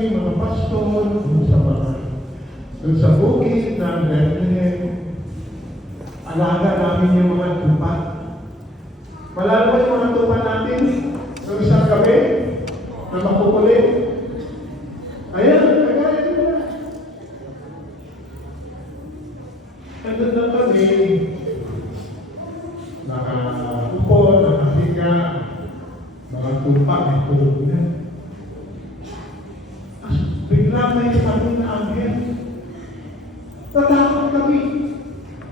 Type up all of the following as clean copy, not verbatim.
kami, mga pastor, dun sa bukid ng Bethlehem. Alaga namin yung mga tupa. Malalo ba yung mga tupa natin? Sa isang gabi na makukulit. Ayan, kagaya ko na. Nandun na kami, nakaupo, nakahiga, mga tupa, may tulog na. Bigla may sabi na anghel. Tatakot kami.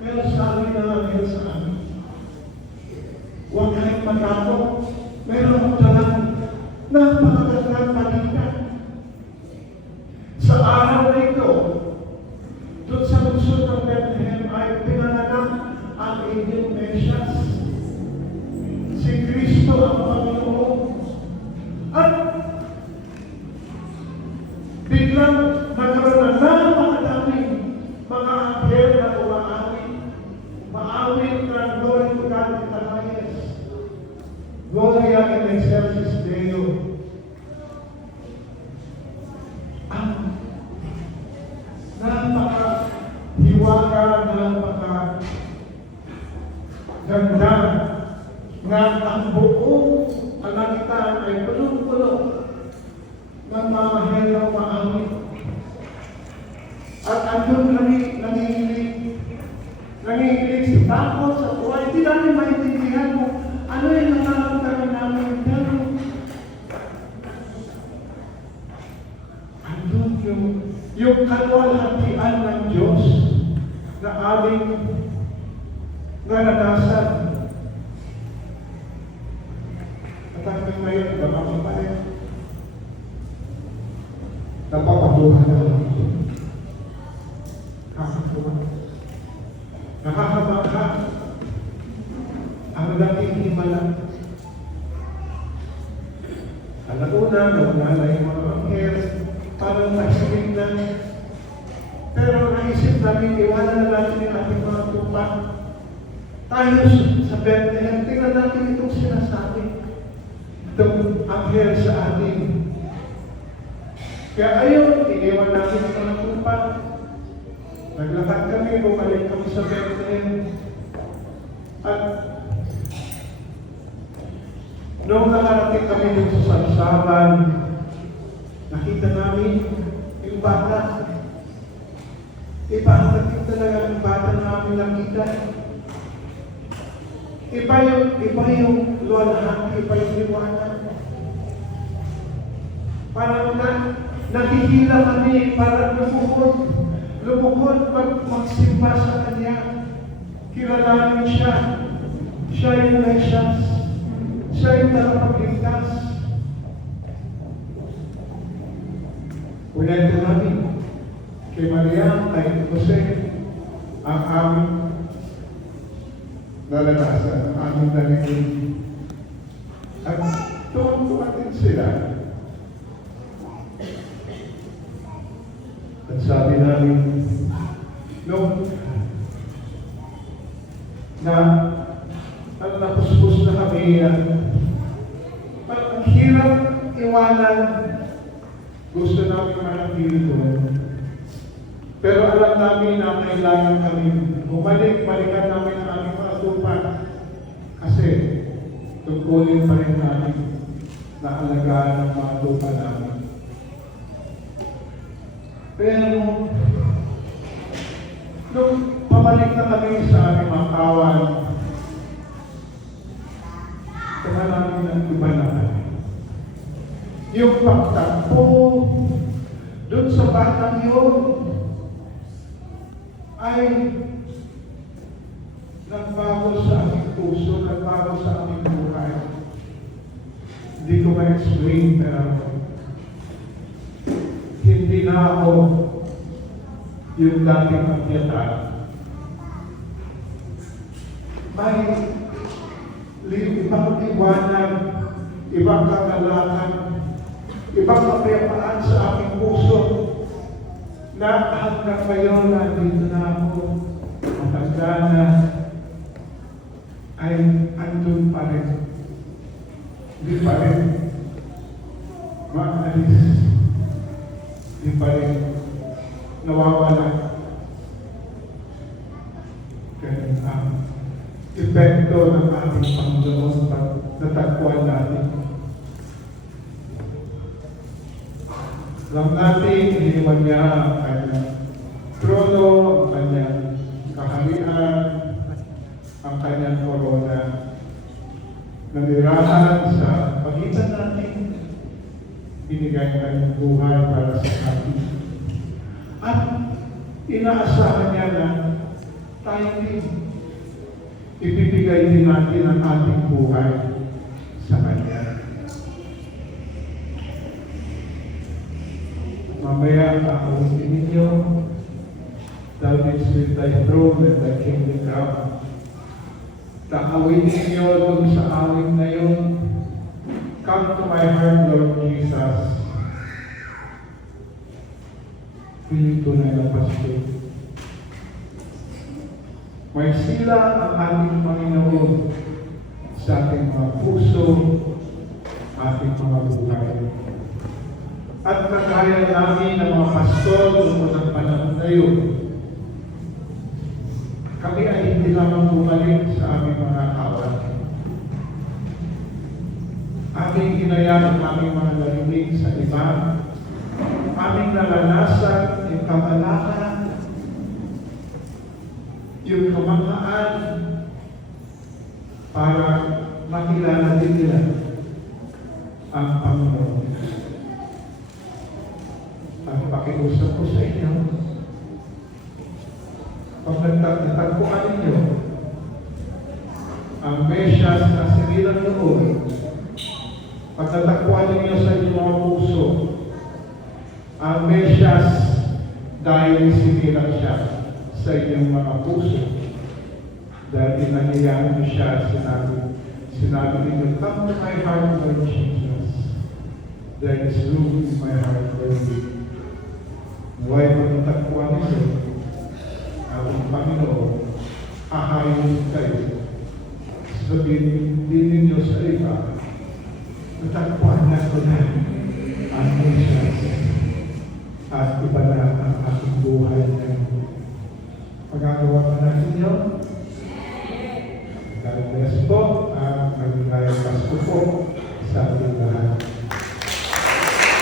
Pero sabi na anghel sa amin, huwag kayong matakot. Meron akong dalang napakagandang balita. Sa araw na ito, doon sa lungsod ng Bethlehem ay pinanganak ang inyong Mesyas. Si Kristo ang Panginoon. At biglang nagkaroon na napakadaming mga anghel na umaawit. Maawit na glory to God in the highest. Gloria in excelsis Deo. Ang napaka-hiwaga, napaka-ganda nga ang buong kalangitan ay punong-puno ng mga helaw maawit. At andun nanginginig sa takot, sa tuwa. Hindi namin maintindihan mo ano yung nakakamdaman namin. Pero andun yung kalwalhatian ng Diyos na aming naranasan. At hanggang ngayon, gamang pa rin. Napapabuhan na lang ito. Nakakabaka ang laking himala. Alauna, nawala yung mga anghel, parang naisipin na. Pero naisip namin, iwanan na natin yung ating mga tupa. Tayo sa Bethlehem, tingnan natin itong sinasabi. Itong anghel sa atin. Kaya ayun, iniwan natin ang mga tupa. Naglakad kami, bumalik kami sa Bethlehem. At noong nakarating kami dun sa Salsaban, nakita namin yung bata. Iba ang dating talaga yung bata namin nakita. Iba yung luwalhati, iba yung liwanag. Parang nakikila kami, parang lumuhod magsimba sa Kanya. Kilalanin siya. Siya yung Mesyas. Siya yung tagapagligtas. Kunento namin kay Maria, kay Jose, ang aming naranasan, ang aming narinig. At tuwan-tuwa din sila. At sabi namin, napuspos na kami, ang hirap iwanan, gusto namin manatili doon. Pero alam namin na kailangan kami balikan namin ang aming mga tupa. Kasi tungkulin pa rin namin na alagaan ang mga tupa namin. Pero nung pabalik na kami sa aming mga kawan, saka namin ang iba naman. Yung pagtakbo doon sa batang yun ay nagbago sa aming puso, nagbago sa aming buhay. Hindi ko ma-explain, pero hindi na ako yung dating akyatan. May ibang iwanan, ibang kagalakan, ibang kapayapaan sa aking puso na hanggang ngayon nandito na ako, matanda na, ay andun pa rin. Hindi pa rin maalis. pa rin nawawala. Ganun ang epekto ng ating Panginoon pag natagpuan natin. Alam natin, iniwan niya ang kanyang trono, ang kanyang kaharian, ang kanyang korona. Nanirahan sa pagitan natin, binigay ang kanyang buhay para sa atin. At inaasahan niya na tayo din, ibibigay din natin ang ating buhay sa kanya. Mamaya, kakaunti ninyo, thou didst with thy throne and thy kingdom come. Kakawin ninyo dun sa awit na yun, come to my heart, Lord Jesus. Piling tunay ng Pasko. May sila ang ating Panginoon sa ating mga puso, ating mga buhay. At kagaya namin ng mga pastor noong ng panahon na yun, kami ay hindi lamang bumalik sa aming mga kawan. Aming hinayaan ang aming mga narinig sa iba, aming naranasan yung kamalakan, yung kamakaan, para makilala din nila ang Panginoon. Ang pakiusap ko sa inyo, pag natagpuan ninyo ang mesyas na sinilang noon, pag natagpuan ninyo sa inyong mga puso ang mesyas dahil sinilang siya sa inyong mga puso, dahil inaniyaan niyo siya, sinabi ninyo, come to my heart, Lord Jesus. There is room in my heart for you. Naway pagtatagpuan ninyo ang Panginoon, hahayin kayo. Sabihin din ninyo sa iba, natagpuan na ko na ang Mesyas at iba na ang aking buhay ngayon. Pagkagawa pa natin yun? God bless po at magigayang Pasko po.